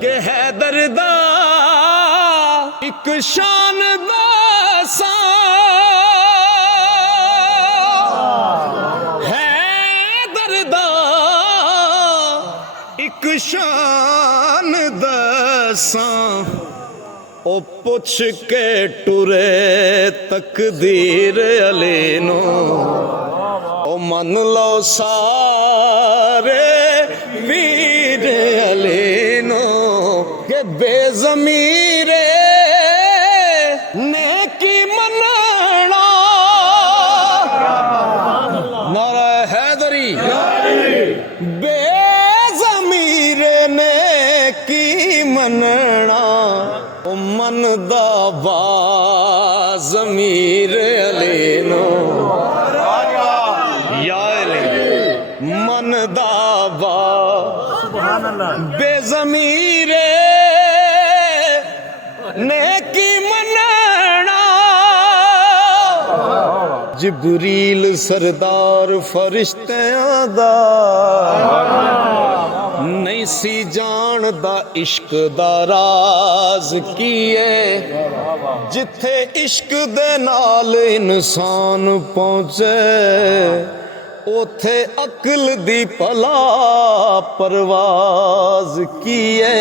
कि हैदर दा एक शान दासा हैदर दा एक शान दासा ओ पुछ के टुरे तकदीर अली नो ओ मन लो सारे वीर अली नो के बेज़मीरे ने की मनना नारा हैदरी बेज़मीरे ने की मनना ओ मन दा ज़मीर अली नो या अली मन दा बेज़मीरे ने की मनना जिबरील सरदार फरिश्तियां दा नहीं सी जानदा इश्क दा राज कीए जिथे इश्क दे नाल इंसान पहुंचे ओथे अकल दी भला परवाज कीए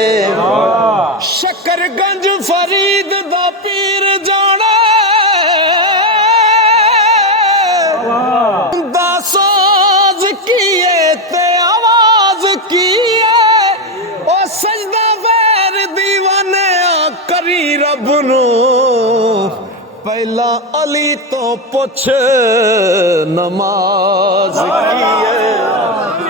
शकरगंज फरीद दा पीर जाने दा साज कीए ते आवाज कीए ओ सजदा वैर दीवाने करी रब नो पहला अली तो पुछ नमाज की है।